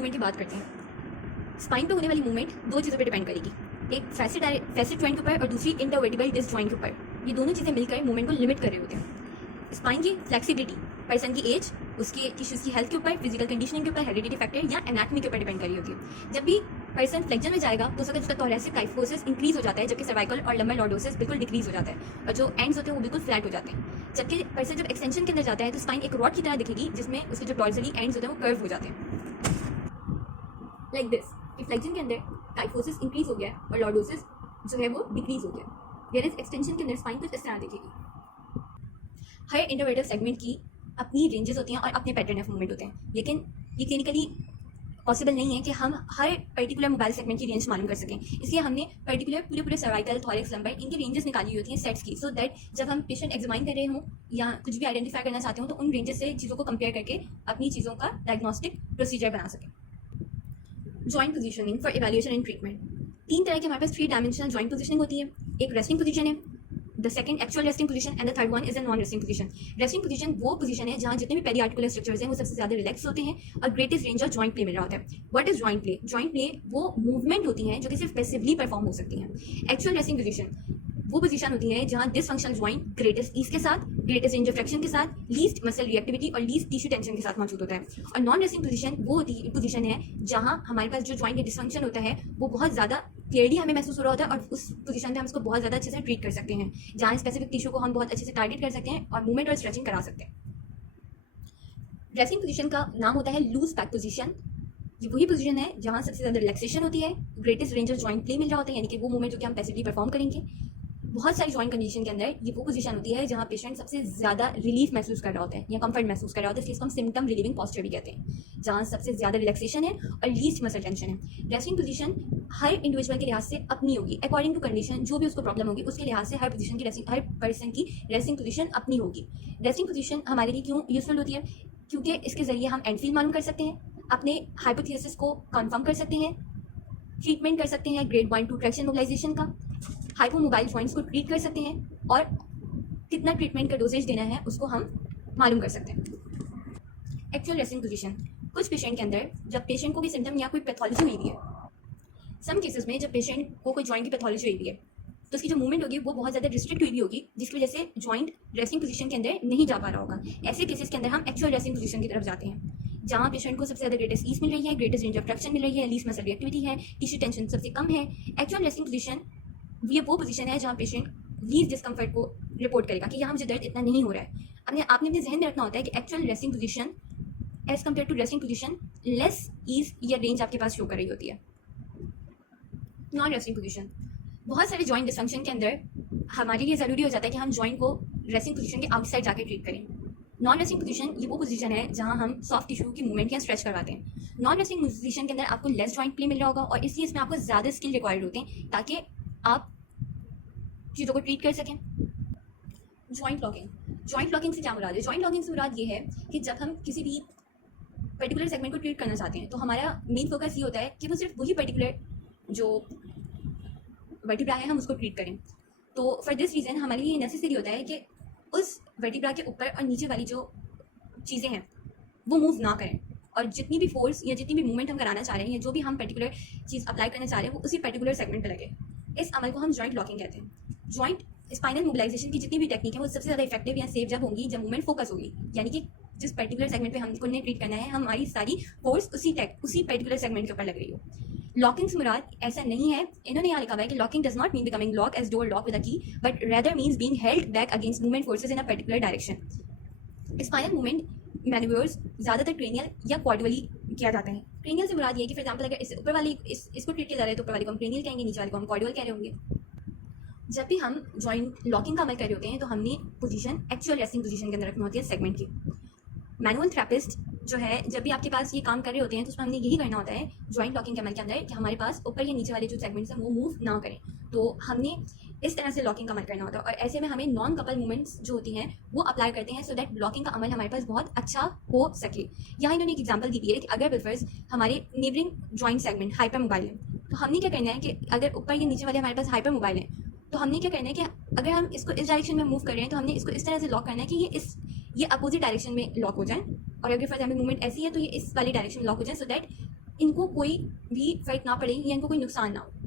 Movement की बात करते हैं। स्पाइन पे होने वाली मूवमेंट दो चीज़ों पे डिपेंड करेगी, एक फैसेट जॉइंट के ऊपर और दूसरी इंटरवर्टिब्रल डिस्क जॉइंट के ऊपर। ये दोनों चीज़ें मिलकर मूवमेंट को लिमिट कर रहे होते हैं। स्पाइन की फ्लेक्सिबिलिटी पर्सन की एज, उसके टिश्यूज़ की हेल्थ के ऊपर, फिजिकल कंडीशनिंग के ऊपर, हेरिडिटी फैक्टर या एनाटमी के ऊपर डिपेंड कर रही होती है। जब भी पर्सन फ्लेक्जन में जाएगा तो उसका थोरेसिक काइफोसिस इंक्रीज हो जाता है, जबकि सर्वाइकल और लंबर लॉर्डोसिस बिल्कुल डिक्रीज हो जाता है और जो एंड्स होते हैं वो बिल्कुल फ्लैट हो जाते हैं। जबकि पर्सन जब एक्सटेंशन के अंदर जाता है तो स्पाइन एक रॉड की तरह दिखेगी, जिसमें उसके जो डॉर्सली एंड्स होते हैं वो कर्व हो जाते हैं लाइक दिस। कि फ्लेक्जन के अंदर काइफोसिस इंक्रीज हो गया और लॉर्डोसिस जो है वो डिक्रीज हो गया, वेयर एक्सटेंशन के अंदर स्पाइन कुछ इस तरह दिखेगी। हर इंटरवर्टल सेगमेंट की अपनी रेंजेस होती हैं और अपने पैटर्न ऑफ मूवमेंट होते हैं, लेकिन ये क्लिनिकली पॉसिबल नहीं है कि हम हर पर्टिकुलर मोबाइल सेगमेंट की रेंज मालूम कर सकें। इसलिए हमने पर्टिकुलर पूरे सर्वाइकल, थॉरिक्स, लंबर इनकी रेंजेस निकाली होती हैं सेट्स की, सो दैट जब हम पेशेंट एग्जामाइन कर रहे हों या कुछ भी आइडेंटिफाई करना चाहते हो तो उन रेंजेस से चीज़ों को कंपेयर करके अपनी चीज़ों का डायग्नोस्टिक प्रोसीजर बना सकें। Joint positioning for evaluation and treatment. तीन तरह की हमारे पास 3 डायमेंशनल जॉइंट पोजीशनिंग होती है। एक रेस्टिंग पोजीशन है, the second actual resting position and the third one is a non resting position. Resting position वो पोजीशन है जहाँ जितने भी पेरिआर्टिकुलर स्ट्रक्चर्स हैं वो सबसे ज़्यादा रिलैक्स होते हैं और greatest range of joint play मिल रहा होता है। What is joint play? Joint play वो मूवमेंट होती हैं जो कि सिर्फ पैसिवली परफॉर्म हो सकती हैं। एक्चुअल रेस्टिंग पोजीशन वो पोजीशन होती है जहाँ डिसफंक्शनल जॉइंट ग्रेटेस्ट ईज के साथ, ग्रेटेस्ट रेंज ऑफ फ्लेक्शन के साथ, लीस्ट मसल रिएक्टिविटी और लीस्ट टिश्यू टेंशन के साथ मौजूद होता है। और नॉन रेस्टिंग पोजीशन वो पोजीशन है जहाँ हमारे पास जो जॉइंट डिसफंक्शन होता है वो बहुत ज़्यादा क्लियरली हमें महसूस हो रहा होता है और उस पोजीशन पे हम उसको बहुत ज़्यादा अच्छे से ट्रीट कर सकते हैं, जहाँ स्पेसिफिक टिश्यू को हम बहुत अच्छे से टारगेट कर सकते हैं और मूवमेंट और स्ट्रेचिंग करा सकते हैं। रेस्टिंग पोजीशन का नाम होता है लूज बैक पोजीशन। ये वही पोजीशन है जहाँ सबसे ज़्यादा रिलैक्सेशन होती है, greatest range of joint play मिल रहा होता है, यानी कि वो मूवमेंट जो कि हम पैसिवली परफॉर्म करेंगे। बहुत सारी जॉइंट कंडीशन के अंदर ये वो पोजीशन होती है जहाँ पेशेंट सबसे ज़्यादा रिलीफ महसूस कर रहा होता है या कंफर्ट महसूस कर रहा होता है, इसलिए इसको हम सिम्टम रिलीविंग पॉस्चर भी कहते हैं, जहाँ सबसे ज़्यादा रिलैक्सेशन है और लीस्ट मसल टेंशन है। रेस्टिंग पोजीशन हर इंडिविजुअल के लिहाज से अपनी होगी, अकॉर्डिंग टू कंडीशन जो भी उसको प्रॉब्लम होगी उसके लिहाज से हर पोजीशन की हर पर्सन की रेस्टिंग पोजीशन अपनी होगी। रेस्टिंग पोजीशन हमारे लिए क्यों यूजफुल होती है? क्योंकि इसके ज़रिए हम एंड फील मालूम कर सकते हैं, अपने हाइपोथेसिस को कन्फर्म कर सकते हैं, ट्रीटमेंट कर सकते हैं ग्रेड 1 2 ट्रैक्शन मोबिलाइजेशन का, हाइपोमोबाइल जॉइंट्स को ट्रीट कर सकते हैं और कितना ट्रीटमेंट का डोजेज देना है उसको हम मालूम कर सकते हैं। एक्चुअल रेस्टिंग पोजीशन कुछ पेशेंट के अंदर जब पेशेंट को भी सिम्टम या कोई पैथोलॉजी हुई हुई है, सम केसेस में जब पेशेंट को कोई जॉइंट की पैथोलॉजी हुई हुई है तो उसकी जो मूवमेंट होगी वो बहुत ज़्यादा रिस्ट्रिक्ट हुई होगी, जिसकी वजह से जॉइंट रेस्टिंग पोजीशन के अंदर नहीं जा पा रहा होगा। ऐसे केसेस के अंदर हम एक्चुअल रेस्टिंग पोजीशन की तरफ जाते हैं, जहाँ पेशेंट को सबसे ज़्यादा ग्रेटेस्ट ईज मिल रही है, ग्रेटेस्ट रेंज ऑफ ट्रैक्शन मिल रही है, लीस्ट मसल रिएक्टिविटी है, टिश्यू टेंशन सबसे कम है। एक्चुअल रेस्टिंग पोजीशन ये वो पोजीशन है जहाँ पेशेंट लीस्ट डिस्कम्फर्ट को रिपोर्ट करेगा कि यहाँ मुझे दर्द इतना नहीं हो रहा है। आपने अपने जहन में रखना होता है कि actual resting position as compared to resting position less is या रेंज आपके पास शो कर रही होती है। नॉन रेस्टिंग पोजीशन बहुत सारे जॉइंट डिसफंक्शन के अंदर हमारे लिए ज़रूरी हो जाता है कि हम जॉइंट को रेस्टिंग पोजीशन के आउटसाइड जाकर ट्रीट करें। नॉन रेस्टिंग पोजीशन ये वो पोजीशन है जहाँ हम सॉफ्ट टिश्यू की मूवमेंट या स्ट्रेच करवाते हैं। नॉन रेस्टिंग पोजीशन के अंदर आपको लेस जॉइंट प्ले मिल रहा होगा और इसलिए इसमें आपको ज़्यादा स्किल रिक्वायर्ड होते हैं ताकि आप चीज़ों को ट्रीट कर सकें। जॉइंट लॉकिंग से क्या मुराद है? जॉइंट लॉकिंग से मुराद ये है कि जब हम किसी भी पर्टिकुलर सेगमेंट को ट्रीट करना चाहते हैं तो हमारा मेन फोकस ये होता है कि वो सिर्फ वही पर्टिकुलर जो वर्टिब्रा है हम उसको ट्रीट करें। तो फॉर दिस रीज़न हमारे लिए नेसेसरी होता है कि उस वर्टिब्रा के ऊपर और नीचे वाली जो चीज़ें हैं वो मूव ना करें और जितनी भी फोर्स या जितनी भी मूवमेंट हम कराना चाह रहे हैं या जो भी हम पर्टिकुलर चीज़ अप्लाई करना चाह रहे हैं वो उसी पर्टिकुलर सेगमेंट पर लगे। इस अमल को हम जॉइंट लॉकिंग कहते हैं। जॉइंट स्पाइनल मोबिलाइजेशन की जितनी भी टेक्निक है वो सबसे ज़्यादा इफेक्टिव या सेफ जब होंगी जब मूवमेंट फोकस होगी, यानी कि जिस पर्टिकुलर सेगमेंट पे हमको ने ट्रीट करना है हमारी सारी फोर्स उसी पर्टिकुलर सेगमेंट के ऊपर लग रही हो। लॉकिंग से मुराद ऐसा नहीं है, इन्होंने यहाँ लिखा हुआ है कि locking does not mean becoming lock as door lock with a key but rather means being held back against movement forces in a particular direction. Spinal movement manoeuvres ज़्यादातर क्रेनियल या क्वाड्रिवली किया जाता है। क्रेनियल से मुराद ये कि फॉर एग्जांपल अगर इस ऊपर वाली इसको ट्रीट किया जा रहा है तो ऊपर वाले को हम क्रेनियल कहेंगे, नीचे वाले को हम क्वाड्रिवल कह रहे होंगे। जब भी हम जॉइंट लॉकिंग का अमल कर रहे होते हैं तो हमने पोजीशन एक्चुअल रेस्टिंग पोजीशन के अंदर रखनी होती है सेगमेंट की। मैनुअल थेरेपिस्ट जो है जब भी आपके पास ये काम कर रहे होते हैं तो उसमें हमने यही करना होता है जॉइंट लॉकिंग के अमल के अंदर कि हमारे पास ऊपर या नीचे वाले जो सेगमेंट्स हैं वो मूव ना करें, तो हमने इस तरह से लॉकिंग का अमल करना होता है। और ऐसे में हमें नॉन कपल मूवमेंट्स जो होती हैं वो अप्लाई करते हैं सो दैट लॉकिंग का अमल हमारे पास बहुत अच्छा हो सके। यहाँ इन्होंने एक एग्जाम्पल दी है कि अगर बिल्फर्स हमारे neighbouring joint segment hyper mobile है तो हमने क्या करना है कि अगर ऊपर या नीचे वाले हमारे पास हाइपर मोबाइल है तो हमने क्या करना है कि अगर हम इसको इस डायरेक्शन में मूव कर रहे हैं तो हमने इसको इस तरह से लॉक करना है कि ये अपोजिट डायरेक्शन में लॉक हो जाए, और अगर फॉर एग्जाम्पल मूवमेंट ऐसी है तो ये इस वाली डायरेक्शन में लॉक हो जाए सो दैट इनको कोई भी इफेक्ट ना पड़े या इनको कोई नुकसान ना हो।